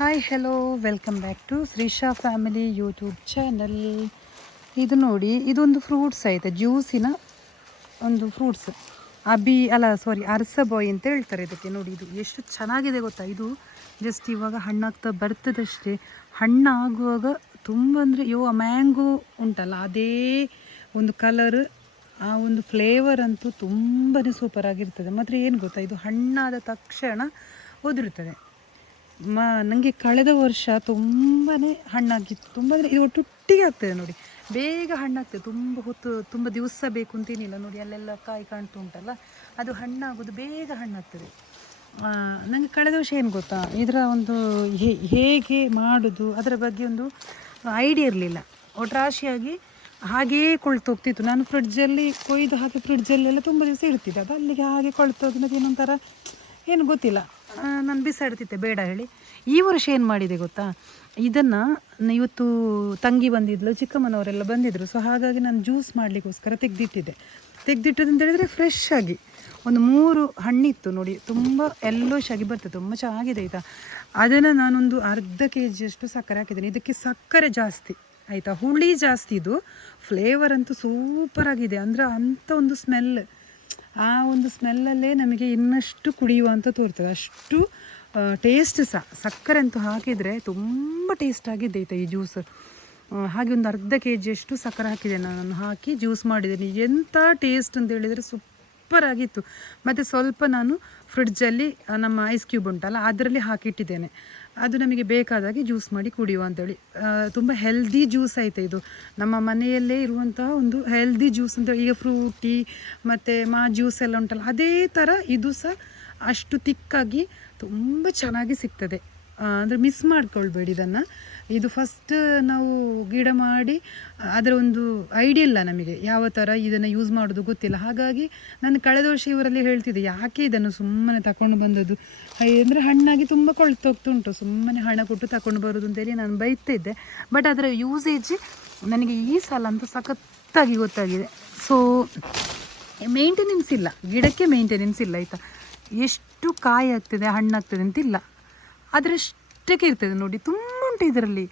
Hi hello welcome back to Shreesha family YouTube channel. ಇದು ನೋಡಿ, ಇದೊಂದು ಫ್ರೂಟ್ಸ್ ಆಯಿತಾ, ಜ್ಯೂಸಿನ ಒಂದು ಫ್ರೂಟ್ಸ್. ಅರಸಬಾಯಿ ಅಂತ ಹೇಳ್ತಾರೆ ಇದಕ್ಕೆ. ನೋಡಿ ಇದು ಎಷ್ಟು ಚೆನ್ನಾಗಿದೆ ಗೊತ್ತಾ. ಇದು ಜಸ್ಟ್ ಇವಾಗ ಹಣ್ಣಾಗ್ತಾ ಬರ್ತದಷ್ಟೇ. ಹಣ್ಣಾಗುವಾಗ ತುಂಬ ಅಂದರೆ ಆ ಮ್ಯಾಂಗೋ ಉಂಟಲ್ಲ, ಅದೇ ಒಂದು ಕಲರ್, ಆ ಒಂದು ಫ್ಲೇವರ್ ಅಂತೂ ತುಂಬಾ ಸೂಪರಾಗಿರ್ತದೆ. ಮಾತ್ರ ಏನು ಗೊತ್ತಾ, ಇದು ಹಣ್ಣಾದ ತಕ್ಷಣ ಉದುರುತ್ತದೆ. ನನಗೆ ಕಳೆದ ವರ್ಷ ತುಂಬಾ ಹಣ್ಣಾಗಿತ್ತು. ತುಂಬ ಅಂದರೆ ಇದು ಒಟ್ಟೊಟ್ಟಿಗೆ ಆಗ್ತದೆ ನೋಡಿ, ಬೇಗ ಹಣ್ಣಾಗ್ತದೆ. ತುಂಬ ದಿವಸ ಬೇಕು ಅಂತೇನಿಲ್ಲ. ನೋಡಿ ಅಲ್ಲೆಲ್ಲ ಕಾಯಿ ಕಾಣ್ತಾ ಉಂಟಲ್ಲ, ಅದು ಹಣ್ಣಾಗೋದು ಬೇಗ ಹಣ್ಣಾಗ್ತದೆ. ನನಗೆ ಕಳೆದ ವರ್ಷ ಏನು ಗೊತ್ತಾ, ಇದರ ಒಂದು ಹೇಗೆ ಮಾಡೋದು ಅದರ ಬಗ್ಗೆ ಒಂದು ಐಡಿಯಾ ಇರಲಿಲ್ಲ. ಒಟ್ರಾಶಿಯಾಗಿ ಹಾಗೆಯೇ ಕೊಳ್ತೋಗ್ತಿತ್ತು. ನಾನು ಫ್ರಿಡ್ಜಲ್ಲಿ ಕೊಯ್ದು ಹಾಕಿ ಫ್ರಿಡ್ಜಲ್ಲೆಲ್ಲ ತುಂಬ ದಿವಸ ಇಡ್ತಿದ್ದೆ. ಅದು ಅಲ್ಲಿಗೆ ಹಾಗೆ ಕೊಳ್ತೋಗಿ ಮತ್ತು ಏನೊಂಥರ ಏನು ಗೊತ್ತಿಲ್ಲ, ನಾನು ಬಿಸಾಡ್ತಿದ್ದೆ ಬೇಡ ಹೇಳಿ. ಈ ವರ್ಷ ಏನು ಮಾಡಿದೆ ಗೊತ್ತಾ, ಇದನ್ನು ಇವತ್ತು ತಂಗಿ ಬಂದಿದ್ಲು, ಚಿಕ್ಕಮ್ಮನವರೆಲ್ಲ ಬಂದಿದ್ದರು. ಸೊ ಹಾಗಾಗಿ ನಾನು ಜ್ಯೂಸ್ ಮಾಡಲಿಕ್ಕೋಸ್ಕರ ತೆಗೆದಿಟ್ಟದಂತ ಹೇಳಿದರೆ ಫ್ರೆಶ್ ಆಗಿ ಒಂದು 3 ಹಣ್ಣಿತ್ತು ನೋಡಿ, ತುಂಬ ಯೆಲ್ಲೋಶ್ ಆಗಿ ಬರ್ತದೆ, ತುಂಬ ಚೆನ್ನಾಗಿದೆ ಆಯಿತಾ. ಅದನ್ನು ನಾನೊಂದು ಅರ್ಧ kg ಸಕ್ಕರೆ ಹಾಕಿದ್ದೇನೆ. ಇದಕ್ಕೆ ಸಕ್ಕರೆ ಜಾಸ್ತಿ ಆಯಿತಾ, ಹುಳಿ ಜಾಸ್ತಿ. ಇದು ಫ್ಲೇವರ್ ಅಂತೂ ಸೂಪರಾಗಿದೆ. ಅಂದರೆ ಅಂಥ ಒಂದು ಸ್ಮೆಲ್, ಆ ಒಂದು ಸ್ಮೆಲ್ಲಲ್ಲೇ ನಮಗೆ ಇನ್ನಷ್ಟು ಕುಡಿಯುವಂತ ತೋರ್ತದೆ, ಅಷ್ಟು ಟೇಸ್ಟ್ ಸಹ. ಸಕ್ಕರೆ ಅಂತೂ ಹಾಕಿದರೆ ತುಂಬ ಟೇಸ್ಟಾಗಿದೆ ಆಯಿತಾ ಈ ಜ್ಯೂಸ್. ಹಾಗೆ ಒಂದು ಅರ್ಧ kg ಸಕ್ಕರೆ ಹಾಕಿದೆ ನಾನು, ಹಾಕಿ ಜ್ಯೂಸ್ ಮಾಡಿದ್ದೇನೆ. ಎಂಥ ಟೇಸ್ಟ್ ಅಂತ ಹೇಳಿದರೆ ಸೂಪರಾಗಿತ್ತು. ಮತ್ತು ಸ್ವಲ್ಪ ನಾನು ಫ್ರಿಡ್ಜಲ್ಲಿ ನಮ್ಮ ಐಸ್ ಕ್ಯೂಬ್ ಉಂಟಲ್ಲ ಅದರಲ್ಲಿ ಹಾಕಿಟ್ಟಿದ್ದೇನೆ. ಅದು ನಮಗೆ ಬೇಕಾದಾಗೆ ಜ್ಯೂಸ್ ಮಾಡಿ ಕುಡಿಯುವ ಅಂತೇಳಿ. ತುಂಬ ಹೆಲ್ದಿ ಜ್ಯೂಸ್ ಆಯಿತು ಇದು. ನಮ್ಮ ಮನೆಯಲ್ಲೇ ಇರುವಂತಹ ಒಂದು ಹೆಲ್ದಿ ಜ್ಯೂಸ್ ಅಂತೇಳಿ. ಈಗ ಫ್ರೂಟಿ ಮತ್ತು ಜ್ಯೂಸ್ ಎಲ್ಲ ಉಂಟಲ್ಲ, ಅದೇ ಥರ ಇದು ಸಹ ಅಷ್ಟು ತಿಕ್ಕಾಗಿ ತುಂಬ ಚೆನ್ನಾಗಿ ಸಿಗ್ತದೆ. ಅಂದರೆ ಮಿಸ್ ಮಾಡ್ಕೊಳ್ಬೇಡಿ ಇದನ್ನು. ಇದು ಫಸ್ಟ್ ನಾವು ಗಿಡ ಮಾಡಿ ಅದರ ಒಂದು ಐಡಿಯಾ ಇಲ್ಲ ನಮಗೆ, ಯಾವ ಥರ ಇದನ್ನು ಯೂಸ್ ಮಾಡೋದು ಗೊತ್ತಿಲ್ಲ. ಹಾಗಾಗಿ ನಾನು ಕಳೆದ ವರ್ಷ ಇವರಲ್ಲಿ ಹೇಳ್ತಿದ್ದೆ, ಯಾಕೆ ಇದನ್ನು ಸುಮ್ಮನೆ ತಗೊಂಡು ಬಂದದ್ದು, ಅಂದರೆ ಹಣ್ಣಾಗಿ ತುಂಬ ಕೊಳ್ತೋಗ್ತುಂಟು, ಸುಮ್ಮನೆ ಹಣ ಕೊಟ್ಟು ತಗೊಂಡು ಬರೋದು ಅಂತೇಳಿ ನಾನು ಬೈತಿದ್ದೆ. ಬಟ್ ಅದರ ಯೂಸೇಜ್ ನನಗೆ ಈ ಸಲ ಅಂತೂ ಸಖತ್ತಾಗಿ ಗೊತ್ತಾಗಿದೆ. ಸೊ ಮೇಂಟೆನೆನ್ಸ್ ಇಲ್ಲ, ಗಿಡಕ್ಕೆ ಮೇಂಟೆನೆನ್ಸ್ ಇಲ್ಲ ಆಯಿತಾ. ಎಷ್ಟು ಕಾಯಿ ಆಗ್ತದೆ ಹಣ್ಣಾಗ್ತದೆ ಅಂತಿಲ್ಲ, ಅದರಷ್ಟಕ್ಕೆ ಇರ್ತದೆ. ನೋಡಿ ತುಂಬ ಉಂಟು ಇದರಲ್ಲಿ,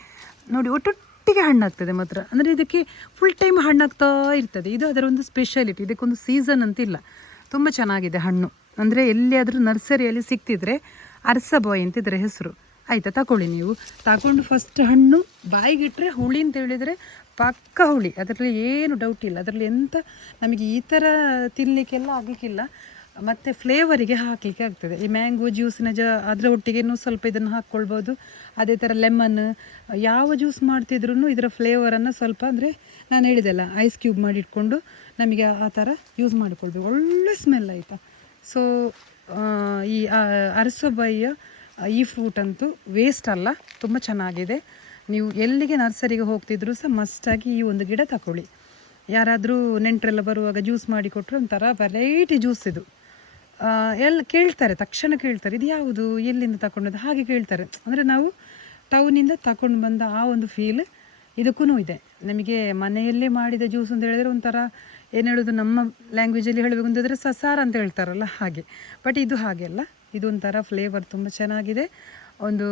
ನೋಡಿ ಒಟ್ಟೊಟ್ಟಿಗೆ ಹಣ್ಣಾಗ್ತದೆ ಮಾತ್ರ. ಅಂದರೆ ಇದಕ್ಕೆ ಫುಲ್ ಟೈಮ್ ಹಣ್ಣಾಗ್ತಾ ಇರ್ತದೆ. ಇದು ಅದರ ಒಂದು ಸ್ಪೆಷಾಲಿಟಿ. ಇದಕ್ಕೊಂದು ಸೀಸನ್ ಅಂತಿಲ್ಲ. ತುಂಬ ಚೆನ್ನಾಗಿದೆ ಹಣ್ಣು. ಅಂದರೆ ಎಲ್ಲಿಯಾದರೂ ನರ್ಸರಿಯಲ್ಲಿ ಸಿಕ್ತಿದ್ರೆ ಅರಸಬಾಯಿ ಅಂತ ಇದರ ಹೆಸರು ಆಯಿತಾ. ತಗೊಳ್ಳಿ, ನೀವು ತಗೊಂಡು ಫಸ್ಟ್ ಹಣ್ಣು ಬಾಯಿಗಿಟ್ರೆ ಹುಳಿ ಅಂತ ಹೇಳಿದರೆ ಪಕ್ಕ ಹುಳಿ, ಅದರಲ್ಲಿ ಏನು ಡೌಟ್ ಇಲ್ಲ. ಅದರಲ್ಲಿ ಎಂಥ ನಮಗೆ ಈ ಥರ ತಿನ್ನಲಿಕ್ಕೆಲ್ಲ ಆಗಲಿಕ್ಕಿಲ್ಲ. ಮತ್ತು ಫ್ಲೇವರಿಗೆ ಹಾಕಲಿಕ್ಕೆ ಆಗ್ತದೆ. ಈ ಮ್ಯಾಂಗೋ ಜ್ಯೂಸಿನ ಅದರ ಒಟ್ಟಿಗೆ ಸ್ವಲ್ಪ ಇದನ್ನು ಹಾಕ್ಕೊಳ್ಬೋದು. ಅದೇ ಥರ ಲೆಮನ್, ಯಾವ ಜ್ಯೂಸ್ ಮಾಡ್ತಿದ್ರೂ ಇದರ ಫ್ಲೇವರನ್ನು ಸ್ವಲ್ಪ, ಅಂದರೆ ನಾನು ಹೇಳಿದೆಲ್ಲ ಐಸ್ ಕ್ಯೂಬ್ ಮಾಡಿಟ್ಕೊಂಡು ನಮಗೆ ಆ ಥರ ಯೂಸ್ ಮಾಡಿಕೊಳ್ಬೇಕು. ಒಳ್ಳೆ ಸ್ಮೆಲ್ ಆಯಿತಾ. ಸೊ ಈ ಅರಸಬಾಯಿಯ ಈ ಫ್ರೂಟ್ ಅಂತೂ ವೇಸ್ಟ್ ಅಲ್ಲ, ತುಂಬ ಚೆನ್ನಾಗಿದೆ. ನೀವು ಎಲ್ಲಿಗೆ ನರ್ಸರಿಗೆ ಹೋಗ್ತಿದ್ರು ಸಹ ಮಸ್ಟಾಗಿ ಈ ಒಂದು ಗಿಡ ತಗೊಳ್ಳಿ. ಯಾರಾದರೂ ನೆಂಟರೆಲ್ಲ ಬರುವಾಗ ಜ್ಯೂಸ್ ಮಾಡಿಕೊಟ್ರೆ ಒಂಥರ ವೆರೈಟಿ ಜ್ಯೂಸ್ ಇದು. ಎಲ್ಲ ಕೇಳ್ತಾರೆ, ತಕ್ಷಣ ಕೇಳ್ತಾರೆ, ಇದು ಯಾವುದು, ಎಲ್ಲಿಂದ ತಗೊಂಡದ್ದು ಹಾಗೆ ಕೇಳ್ತಾರೆ. ಅಂದರೆ ನಾವು ಟೌನಿಂದ ತಗೊಂಡು ಬಂದ ಆ ಒಂದು ಫೀಲ್ ಇದಕ್ಕೂ ಇದೆ. ನಮಗೆ ಮನೆಯಲ್ಲೇ ಮಾಡಿದ ಜ್ಯೂಸ್ ಅಂತ ಹೇಳಿದರೆ ಒಂಥರ ಏನು ಹೇಳೋದು, ನಮ್ಮ ಲ್ಯಾಂಗ್ವೇಜಲ್ಲಿ ಹೇಳಬೇಕು ಅಂತಂದರೆ ಸಸಾರ ಅಂತ ಹೇಳ್ತಾರಲ್ಲ ಹಾಗೆ. ಬಟ್ ಇದು ಹಾಗೆ ಅಲ್ಲ, ಇದು ಒಂಥರ ಫ್ಲೇವರ್ ತುಂಬ ಚೆನ್ನಾಗಿದೆ. ಒಂದು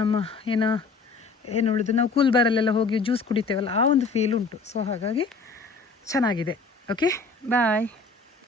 ನಮ್ಮ ಏನು ಹೇಳೋದು, ನಾವು ಕೂಲ್ ಬಾರಲ್ಲೆಲ್ಲ ಹೋಗಿ ಜ್ಯೂಸ್ ಕುಡಿತೇವಲ್ಲ ಆ ಒಂದು ಫೀಲ್ ಉಂಟು. ಸೊ ಹಾಗಾಗಿ ಚೆನ್ನಾಗಿದೆ. ಓಕೆ, ಬಾಯ್.